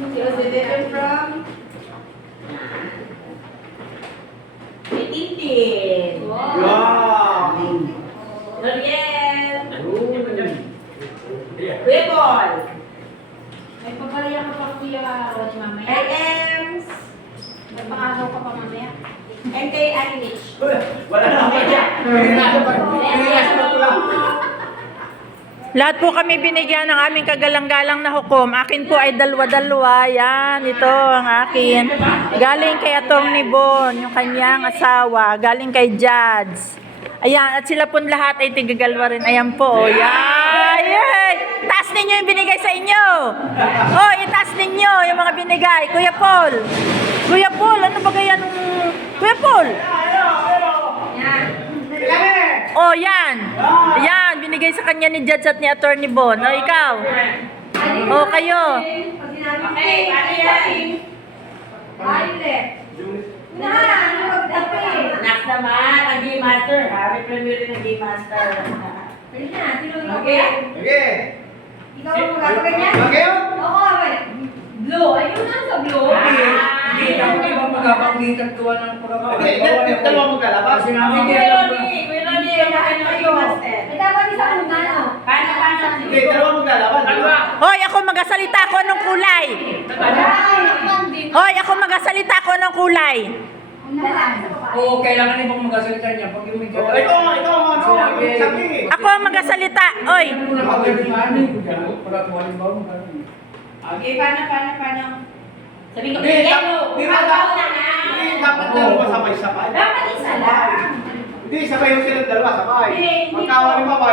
President from Tintin. Wow! L'Oreal. Weapon. May pagkariya ka pa kuya Ronnie mamaya. LMs. Nagpakagaw ka pa mamaya. NK Anich. Wala na ako dyan. Lahat po kami binigyan ng aming kagalang-galang na hukom. Akin po ay dalawa-dalawa. Yan, ito ang akin. Galing kay Atty. Bon, yung kanyang asawa. Galing kay Judge. Ayan, at sila po lahat ay tigagalwa rin. Ayan po. Yan! Yay! Taas ninyo yung binigay sa inyo. Oh, itaas ninyo yung mga binigay. Kuya Paul. Kuya Paul, ano ba kaya nung... Kuya Paul. Oh, yan. Yan, binigay sa kanya ni Judge at ni Atty. Bon. O, ikaw. O, kayo. Okay, paano yan? Next naman, ang Game Master. May premiere ng Game Master. Okay? Sige. Ikaw ang magkakaroon niya? Kayo? Oo, blue. Ayun lang sa blue. Hindi ba magkapagditan tuwa ng Hindi, dalawa magkalabas. Kuya Ronnie, ano kayo Master? Eh, dapat isa ang ano? Paano? Hindi, dalawa maglalaban. Hoy, ako magasalita ako ng kulay. Hoy, ako magasalita ako ng kulay. Oo, kailangan niyo bang magkasalita niya pag yung may Ikaw ang sabi. Ako ang magasalita. Oy. Okay, paano? Sabi ko, Hindi, yellow. di ba dapat dalawa sabay-sabay? Dapat isa lang. Hindi, sabay yung silang dalawa, sabay. Hindi. Magkawali pa ba?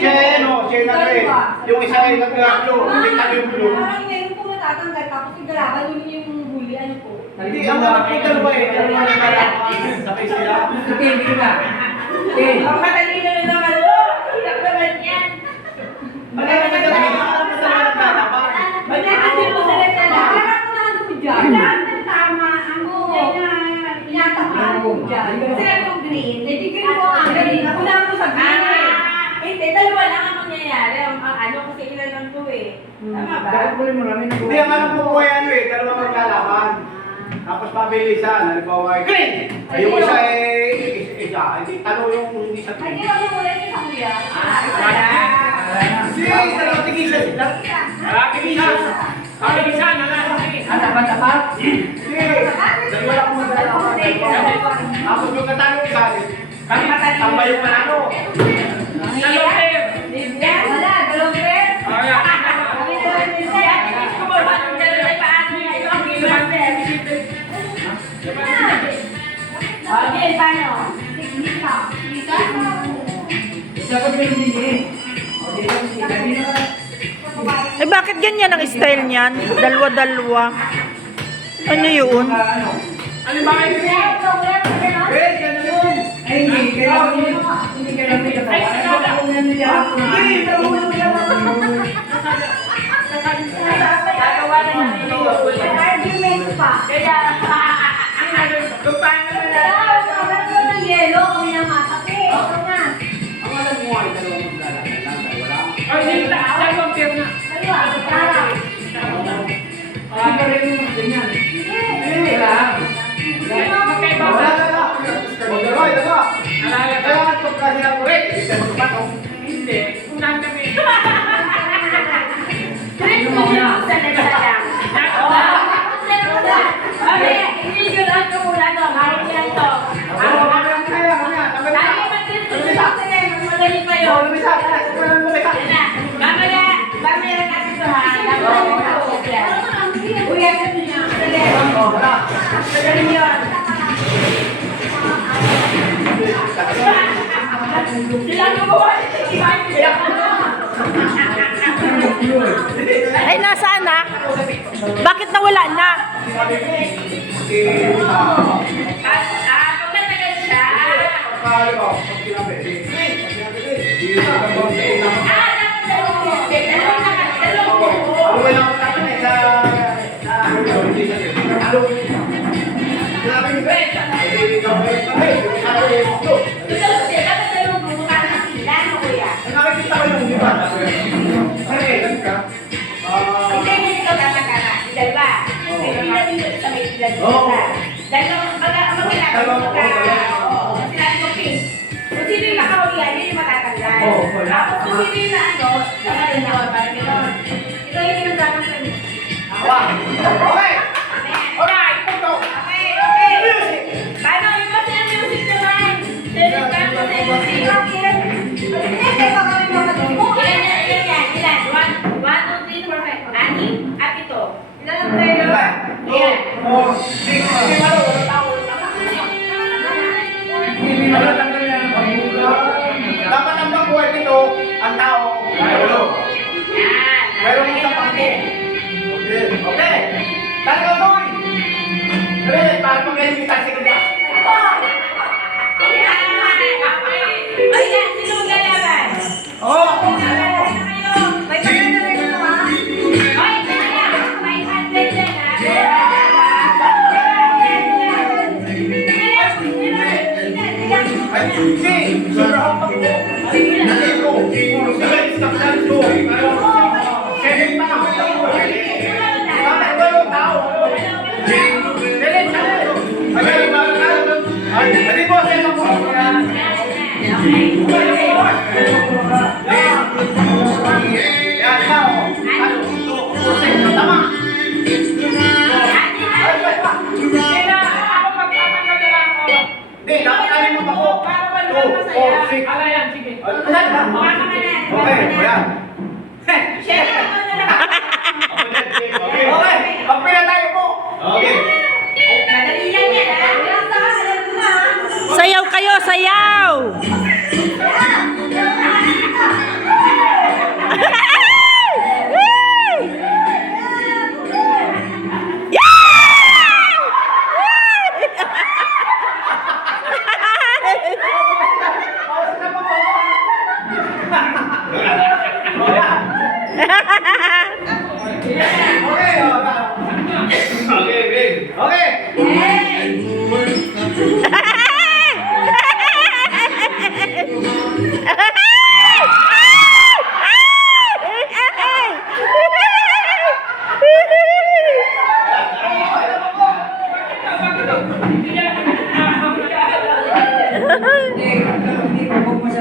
Siya yung nag-red. Yung isa ay nag-blue. Hindi tayo yung blue. Parang meron po matatanggal tapos igalaban yung huli. Ano po? Hindi, ang mga dalawa eh. Dalawa na kalaban. Sabay sila. Hindi na. Ang matalino na naman to. Hirap naman yan. Magkano na dalawa naglalaban. Magkakasin mo sa nagtala. Parang ko na ano dyan. Tama. Ang kulay na. Pinatapahan ko dyan. Kasi akong green. Hindi ko yung ang galing. Ako lang ko sa green. Hindi, dalawa lang ang mangyayari. Ang ano kasi ilan lang to eh. Tama ba? Hindi, ang alam ko po ay ano eh. Dalawa maglalaban. Tapos pabilisan. Halimbawa ay green. Ay, yung isa ay isa. Hindi, talo yung hindi sa Ay, green. di ba yung wala yung sa kuya? Hindi, dalawa tigisan sila. Hindi, dalawa lang maglalaban. Tapos yung katalo isa. Tambay yung manalo. Wala, dalawang pair. Kami dalawang pair. Okay, paano? Eh, bakit ganyan ang style niyan? Dalawa-dalawa. Ano yun? Gagawa na natin yung Argument pa. Kaya, kung paano na Kaya, sabi ko ng yelo, kami na matapi. Ito na. Ang alam mo ay dalawa maglalaban lang. Wala. Dalawa, para. Wala na lang. Dalawa. Kaya nga pagka sila correct, hindi tayo magpato. trip mo yun sa nagsalang. Okay, i-figure out ko muna to. Harap yan to. Lagi mag-trip mo sa sila. Madali pa yun. Mamaya lang natin ito ha. Uy, agad niya. Madali yun. Sila gumawa. Ay, nasaan na? Bakit nawala na? Pag natagal siya. Dapat dalawang grupo para sa sila, no kuya? Nakikita ko yung di ba? Kasi, Hindi, hindi ko dapat dalawa. May pila dito, isa may pila dito. Dalawang oo. Kasi natin ko pink. Kung sino yung nakahulihan, yun yung matatanggal. Tapos kung sino yung ano, sama din ako, parang gano'n. Ito yung dapat sa inyo. Okay! Alright! Punto! Okay, okay. Paano? Yung kasi ang music naman. Sino paano sa music? Ilan? 1, 2, 3, 4, 5. 6 at ito. Ilan ang tayo? Ayan. Dapat ang pagbuhay nito, ang tao, ayun. Yan. Meron mo sa pangkin. Okay. Talaga doon. Dali, para pag kayo may taxi ka dyan. Yan. Okay. O yan, sino maglalaban? Oo. Maglalaban na kayo. May pagkano rin ito ha? Oy, kaya. 500 yan ha. Ay, hindi. Sobrang hapag ko. Nasi ko. Dali, stop dance ko. Seven pa ako ito. Bakit ba yung tao? Dali, dali. Ay, ay, dali po, sino po? Yan, tao. Ano? Tama. Hindi, dapat tayo mo ako. 2, 4, 6. Ala yan, sige. Okay, ayan. Okay, pagpila tayo po. Okay. Madali lang yan ha. Sayaw kayo, sayaw! Okay, okay.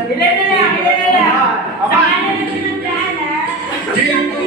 Ilan na lang. Sa kanan na pinagdaan ha. Okay.